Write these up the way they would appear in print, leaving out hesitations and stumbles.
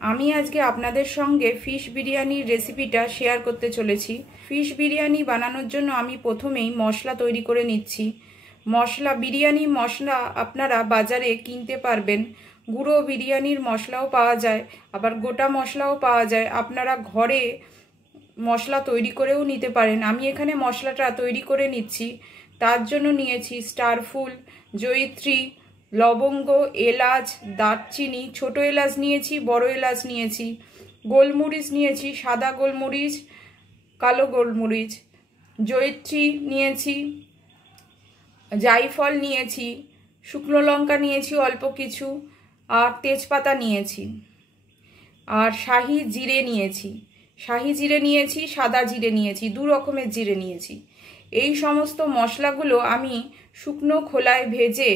আমি আজকে আপনাদের সঙ্গে ফিশ বিরিয়ানির রেসিপিটা শেয়ার করতে চলেছি। ফিশ বিরিয়ানি বানানোর জন্য আমি প্রথমেই মশলা তৈরি করে নিচ্ছি। বিরিয়ানি মশলা আপনারা বাজারে কিনতে পারবেন। গুঁড়ো বিরিয়ানির মশলাও পাওয়া যায়, আবার গোটা মশলাও পাওয়া যায়। আপনারা ঘরে মশলা তৈরি করেও নিতে পারেন। আমি এখানে মশলাটা তৈরি করে নিচ্ছি। তার জন্য নিয়েছি স্টারফুল, জয়িত্রী, লবঙ্গ, এলাচ, দারচিনি, ছোট এলাচ নিয়েছি, বড় এলাচ নিয়েছি, গোলমরিচ নিয়েছি, সাদা গোলমরিচ, কালো গোলমরিচ, জয়িত্রী নিয়েছি, জায়ফল নিয়েছি, শুকনো লঙ্কা নিয়েছি অল্প কিছু, আর তেজপাতা নিয়েছি, আর শাহি জিরে নিয়েছি। সাদা জিরে নিয়েছি, দু রকমের জিরে নিয়েছি। এই সমস্ত মশলাগুলো আমি শুকনো খোলায় ভেজে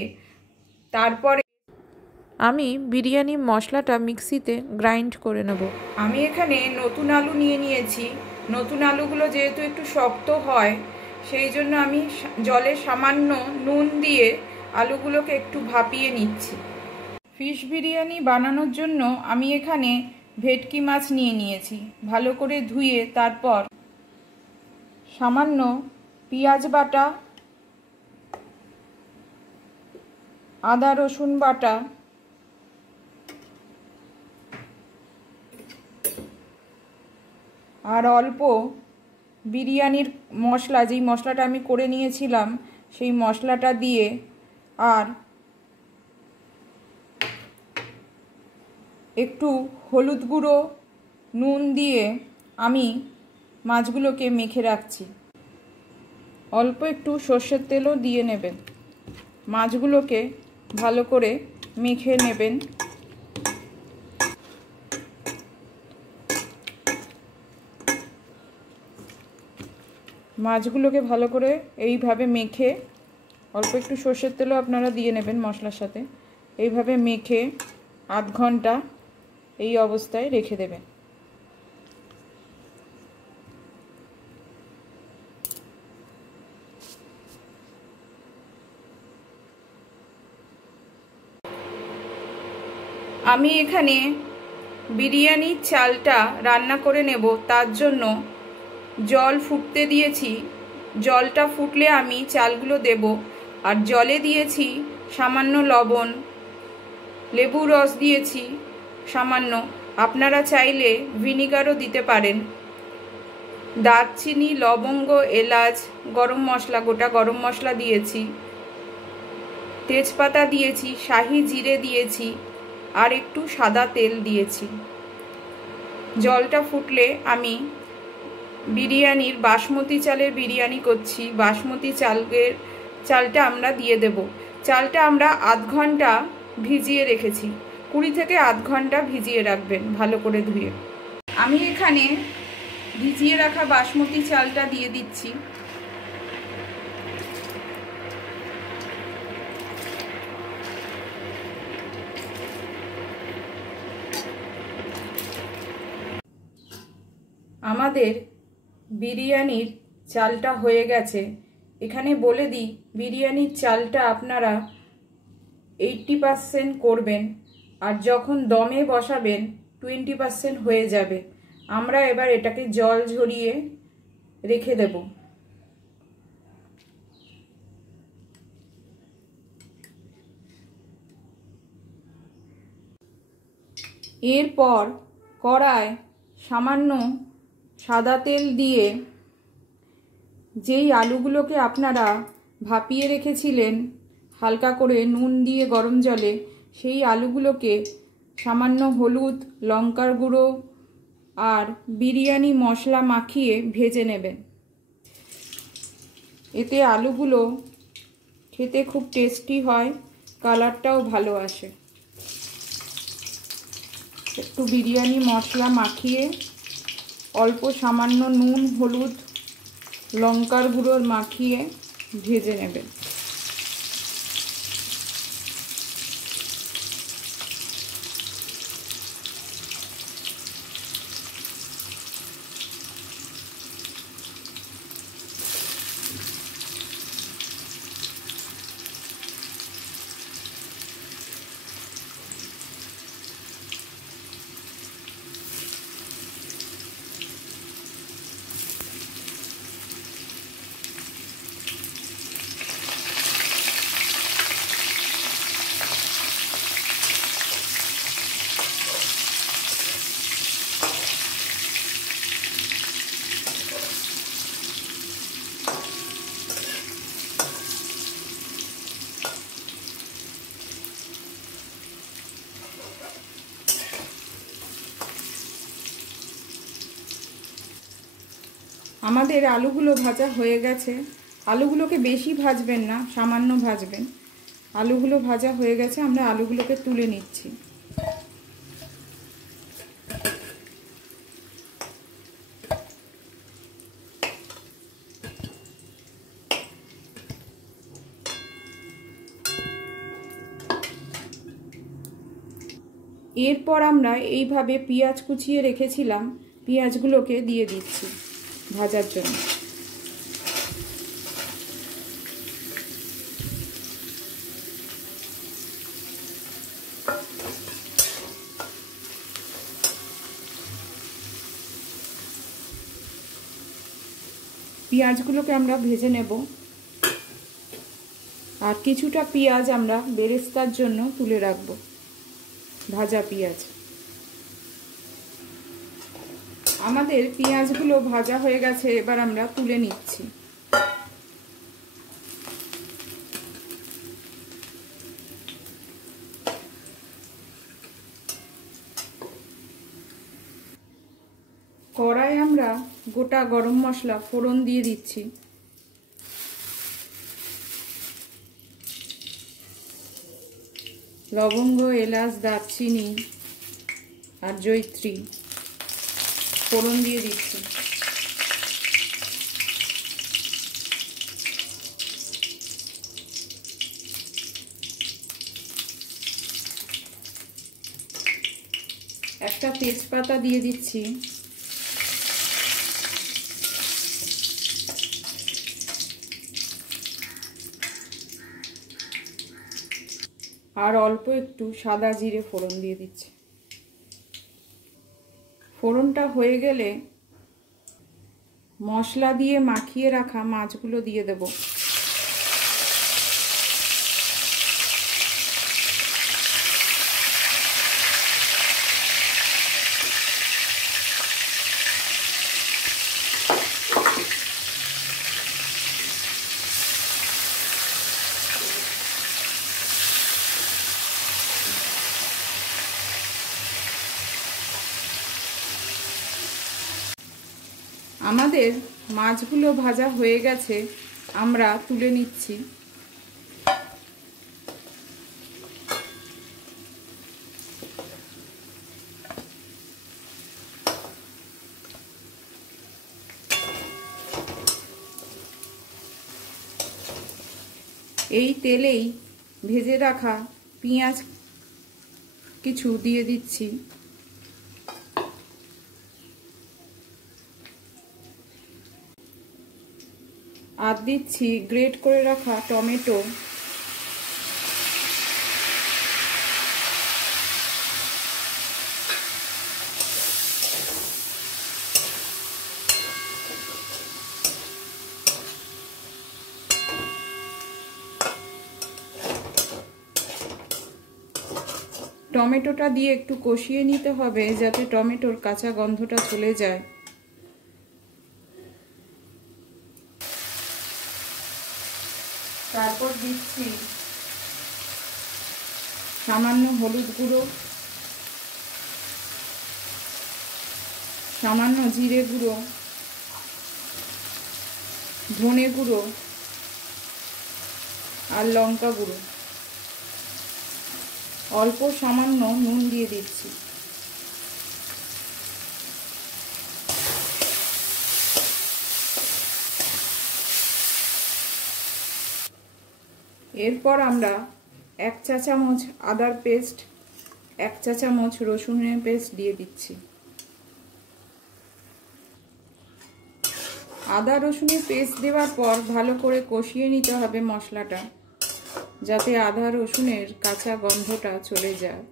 তারপরে আমি বিরিয়ানি মশলাটা মিক্সিতে গ্রাইন্ড করে নেব। আমি এখানে নতুন আলু নিয়েছি। নতুন আলুগুলো যেহেতু একটু শক্ত হয়, সেই জন্য আমি জলে সামান্য নুন দিয়ে আলুগুলোকে একটু ভাপিয়ে নিচ্ছি। ফিশ বিরিয়ানি বানানোর জন্য আমি এখানে ভেটকি মাছ নিয়েছি। ভালো করে ধুয়ে তারপর সামান্য পেঁয়াজ বাটা, আদা রসুন বাটা, আর অল্প বিরিয়ানির মশলা, যেই মশলাটা আমি করে নিয়েছিলাম সেই মশলাটা দিয়ে, আর একটু হলুদ গুঁড়ো, নুন দিয়ে আমি মাছগুলোকে মেখে রাখছি। অল্প একটু সর্ষের তেলও দিয়ে নেবেন। মাছগুলোকে ভালো করে মেখে নেবেন। মাছগুলোকে ভালো করে এইভাবে মেখে, অল্প একটু সর্ষের তেলও আপনারা দিয়ে নেবেন মশলার সাথে, এইভাবে মেখে আধ ঘন্টা এই অবস্থায় রেখে দেবেন। আমি এখানে বিরিয়ানির চালটা রান্না করে নেব। তার জন্য জল ফুটতে দিয়েছি। জলটা ফুটলে আমি চালগুলো দেব। আর জলে দিয়েছি সামান্য লবণ, লেবু রস দিয়েছি সামান্য, আপনারা চাইলে ভিনিগারও দিতে পারেন। দারচিনি, লবঙ্গ, এলাচ, গরম মশলা, গোটা গরম মশলা দিয়েছি, তেজপাতা দিয়েছি, শাহি জিরে দিয়েছি, আর একটু সাদা তেল দিয়েছি। জলটা ফুটলে আমি বিরিয়ানির বাসমতি চালের বিরিয়ানি করছি। বাসমতি চালটা আমরা দিয়ে দেব। চালটা আমরা আধ ঘন্টা ভিজিয়ে রেখেছি। 20 থেকে আধ ঘন্টা ভিজিয়ে রাখবেন ভালো করে ধুয়ে। আমি এখানে ভিজিয়ে রাখা বাসমতি চালটা দিয়ে দিচ্ছি। আমাদের বিরিয়ানির চালটা হয়ে গেছে। এখানে বলে দিই, বিরিয়ানির চালটা আপনারা 80% করবেন, আর যখন দমে বসাবেন 20% হয়ে যাবে। আমরা এবার এটাকে জল ঝরিয়ে রেখে দেব। এরপর কড়ায় সামান্য সাদা তেল দিয়ে যেই আলুগুলোকে আপনারা ভাপিয়ে রেখেছিলেন হালকা করে নুন দিয়ে গরম জলে, সেই আলুগুলোকে সামান্য হলুদ, লঙ্কার গুঁড়ো আর বিরিয়ানি মশলা মাখিয়ে ভেজে নেবেন। এতে আলুগুলো খেতে খুব টেস্টি হয়, কালারটাও ভালো আসে। একটু বিরিয়ানি মশলা মাখিয়ে অল্প সামান্য নুন, হলুদ, লঙ্কার গুঁড়ো মাখিয়ে ভেজে নেবেন। আমাদের আলুগুলো ভাজা হয়ে গেছে। আলুগুলোকে বেশি ভাজবেন না, সামান্য ভাজবেন। আলুগুলো ভাজা হয়ে গেছে, আমরা আলুগুলোকে তুলে নিচ্ছি। এরপর আমরা এইভাবে পেঁয়াজ কুচিয়ে রেখেছিলাম, পেঁয়াজগুলোকে দিয়ে দিচ্ছি ভাজার জন্য। পেঁয়াজগুলোকে আমরা ভেজে নেব। আর কিছুটা পেঁয়াজ আমরা বেরেস্তার জন্য তুলে রাখব, ভাজা পেঁয়াজ। আমাদের পেঁয়াজগুলো ভাজা হয়ে গেছে, এবার আমরা তুলে নিচ্ছি। কড়াই আমরা গোটা গরম মশলা ফোড়ন দিয়ে দিচ্ছি। লবঙ্গ, এলাচ, দারচিনি আর জয়িত্রী ফোড়ন দিয়ে দিচ্ছি। একটা তেজপাতা দিয়ে দিচ্ছি। আর অল্প একটু সাদা জিরে ফোড়ন দিয়ে দিচ্ছি। ফোড়নটা হয়ে গেলে মশলা দিয়ে মাখিয়ে রাখা মাছগুলো দিয়ে দেব। আমাদের মাছগুলো ভাজা হয়ে গেছে, আমরা তুলে নিচ্ছি। এই তেলেই ভেজে রাখা পেঁয়াজ কিছু দিয়ে দিচ্ছি। আর দিচ্ছি গ্রেট করে রাখা টমেটো। টমেটোটা দিয়ে একটু কষিয়ে নিতে হবে যাতে টমেটোর কাঁচা গন্ধটা চলে যায়। তারপর দিচ্ছি সামান্য হলুদ গুঁড়ো, সামান্য জিরে গুঁড়ো, ধনে গুঁড়ো আর লঙ্কা গুঁড়ো। অল্প সামান্য নুন দিয়ে দিচ্ছি। এরপর আমরা 1 চা চামচ আদার পেস্ট, 1 চা চামচ রসুনের পেস্ট দিয়ে দিচ্ছি। আদা রসুনের পেস্ট দেওয়ার পর ভালো করে কষিয়ে নিতে হবে মশলাটা, যাতে আদা রসুনের কাঁচা গন্ধটা চলে যায়।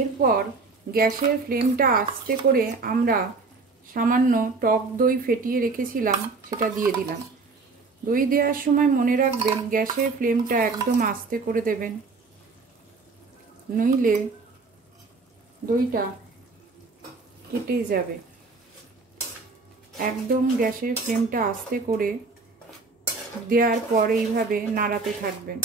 এরপর গ্যাসের ফ্লেমটা আস্তে করে আমরা সামান্য টক দই ফেটিয়ে রেখেছিলাম সেটা দিয়ে দিলাম। দই দেওয়ার সময় মনে রাখবেন গ্যাসের ফ্লেমটা একদম আস্তে করে দেবেন, নইলে দইটা কেটে যাবে। একদম গ্যাসের ফ্লেমটা আস্তে করে দেওয়ার পর এইভাবে নাড়াতে থাকবেন।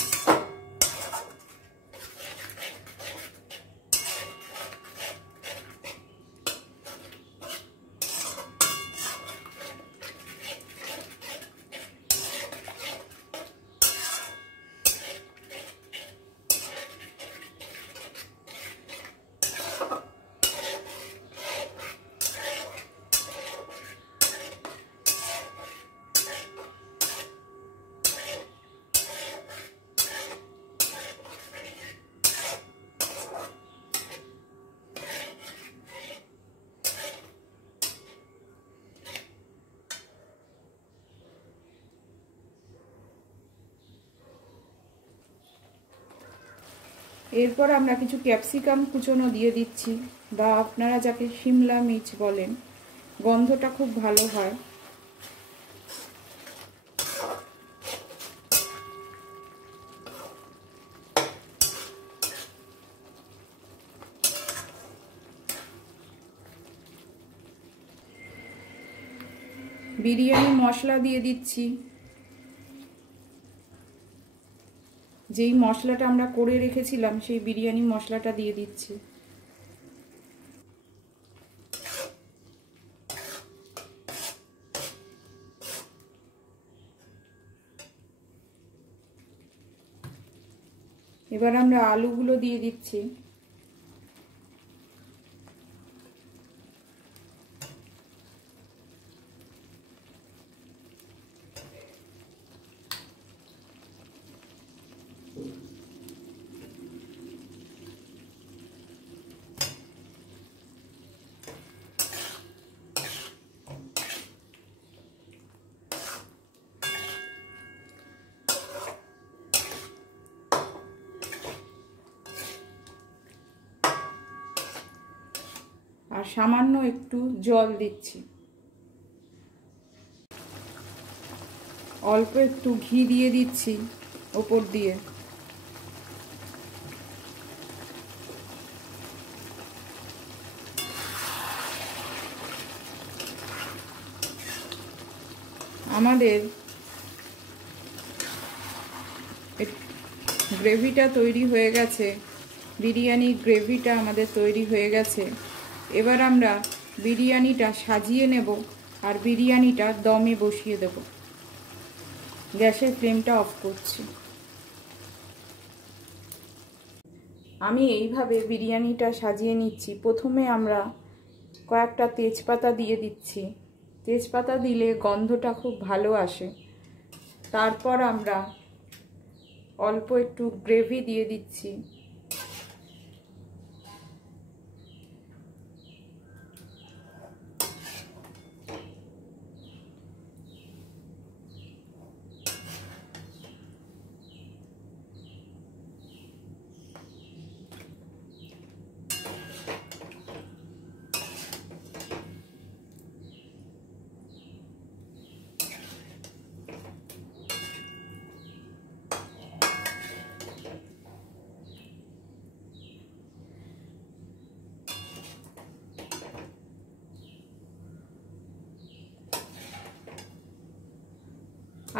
এরপর আমরা কিছু ক্যাপসিকাম কুচনো দিয়ে দিচ্ছি, বা আপনারা যাকে শিমলা মির্চ বলেন, গন্ধটা খুব ভালো হয়। বিরিয়ানি মশলা দিয়ে দিচ্ছি, যেই মশলাটা আমরা করে রেখেছিলাম সেই বিরিয়ানি মশলাটা দিয়ে দিচ্ছি। এবার আমরা আলুগুলো দিয়ে দিচ্ছি। আর সামান্য একটু জল দিচ্ছি, অল্প একটু ঘি দিয়ে দিচ্ছি ওপর দিয়ে। আমাদের গ্রেভিটা তৈরি হয়ে গেছে, বিরিয়ানি গ্রেভিটা আমাদের তৈরি হয়ে গেছে। এবার আমরা বিরিয়ানিটা সাজিয়ে নেব আর বিরিয়ানিটা দমে বসিয়ে দেব। গ্যাসের ফ্লেমটা অফ করছি। আমি এইভাবে বিরিয়ানিটা সাজিয়ে নিচ্ছি। প্রথমে আমরা কয়েকটা তেজপাতা দিয়ে দিচ্ছি, তেজপাতা দিলে গন্ধটা খুব ভালো আসে। তারপর আমরা অল্প একটু গ্রেভি দিয়ে দিচ্ছি,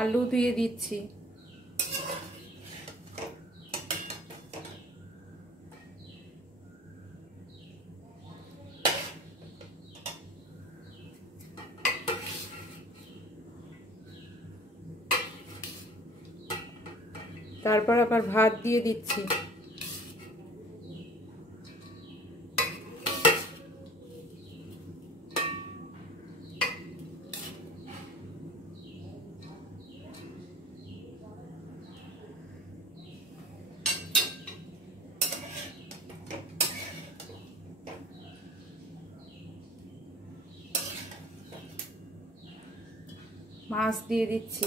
আলু দিয়ে দিচ্ছি, তারপর আবার ভাত দিয়ে দিচ্ছি। মাছ দিয়ে দিচ্ছি,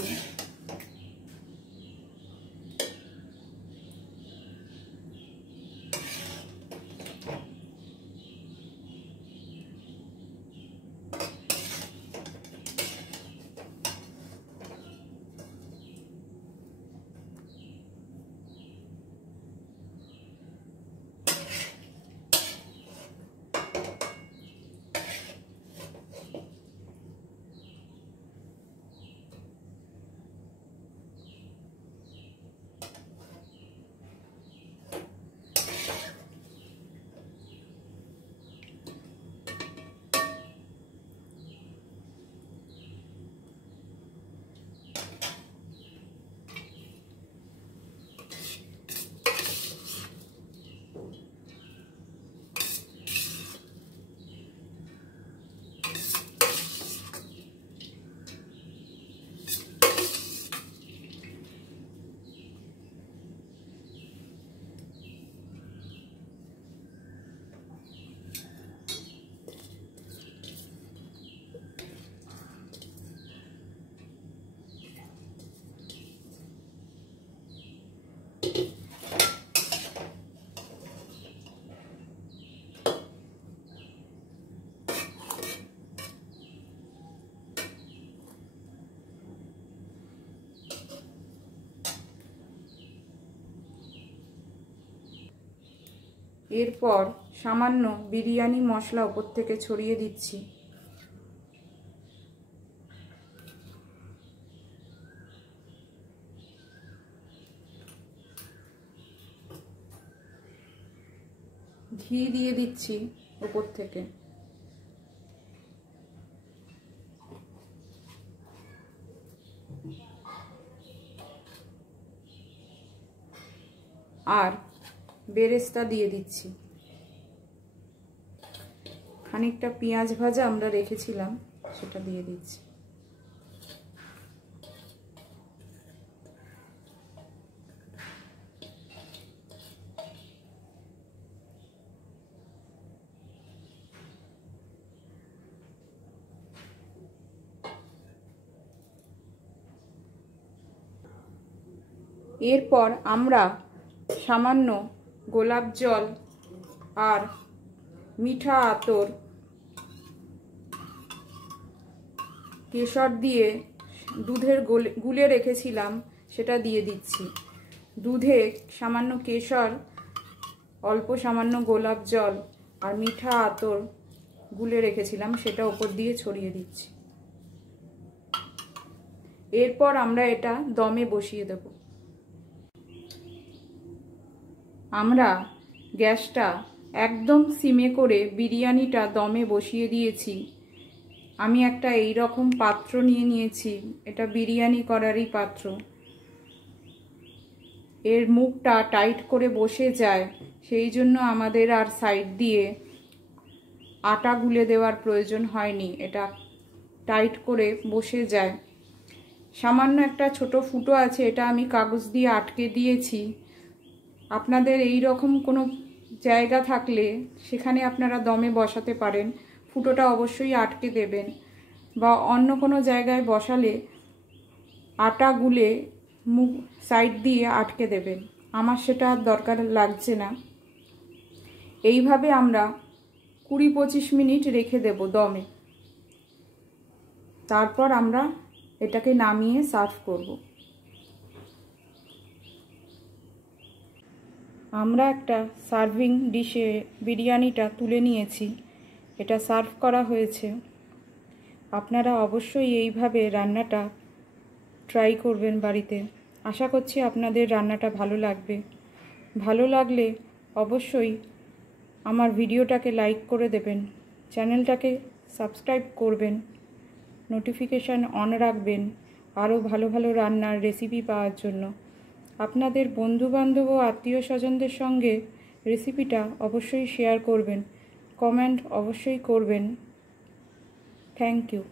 এরপর সামান্য বিরিয়ানি মশলা উপর থেকে ছড়িয়ে দিচ্ছি। ঘি দিয়ে দিচ্ছি উপর থেকে। আর বেরেস্তা দিয়ে দিচ্ছি। খানিকটা পেঁয়াজ ভাজা আমরা রেখেছিলাম, সেটা দিয়ে দিচ্ছি। এরপর আমরা সামান্য গোলাপ জল আর মিঠা আতর, কেশর দিয়ে দুধের গুলে রেখেছিলাম সেটা দিয়ে দিচ্ছি। দুধে সামান্য কেশর, অল্প সামান্য গোলাপ জল আর মিঠা আতর গুলে রেখেছিলাম সেটা উপর দিয়ে ছড়িয়ে দিচ্ছি। এরপর আমরা এটা দমে বসিয়ে দেব। আমরা গ্যাসটা একদম সিমে করে বিরিয়ানিটা দমে বসিয়ে দিয়েছি। আমি একটা এই রকম পাত্র নিয়ে নিয়েছি, এটা বিরিয়ানি করারই পাত্র। এর মুখটা টাইট করে বসে যায়, সেই জন্য আমাদের আর সাইড দিয়ে আটা গুলে দেওয়ার প্রয়োজন হয়নি, এটা টাইট করে বসে যায়। সামান্য একটা ছোট ফুটো আছে, এটা আমি কাগজ দিয়ে আটকে দিয়েছি। আপনাদের এই রকম কোনো জায়গা থাকলে সেখানে আপনারা দমে বসাতে পারেন, ফুটোটা অবশ্যই আটকে দেবেন। বা অন্য কোনো জায়গায় বসালে আটা গুলে মুখ সাইড দিয়ে আটকে দেবেন। আমার সেটা দরকার লাগছে না। এইভাবে আমরা 20-25 মিনিট রেখে দেব দমে। তারপর আমরা এটাকে নামিয়ে সার্ভ করব। আমরা একটা সার্ভিং ডিশে বিরিয়ানিটা তুলে নিয়েছি, এটা সার্ভ করা হয়েছে। আপনারা অবশ্যই এইভাবে রান্নাটা ট্রাই করবেন বাড়িতে। আশা করছি আপনাদের রান্নাটা ভালো লাগবে। ভালো লাগলে অবশ্যই আমার ভিডিওটাকে লাইক করে দেবেন, চ্যানেলটাকে সাবস্ক্রাইব করবেন, নোটিফিকেশান অন রাখবেন আরও ভালো ভালো রান্নার রেসিপি পাওয়ার জন্য। আপনাদের বন্ধুবান্ধব ও আত্মীয় স্বজনদের সঙ্গে রেসিপিটা অবশ্যই শেয়ার করবেন, কমেন্ট অবশ্যই করবেন। Thank you.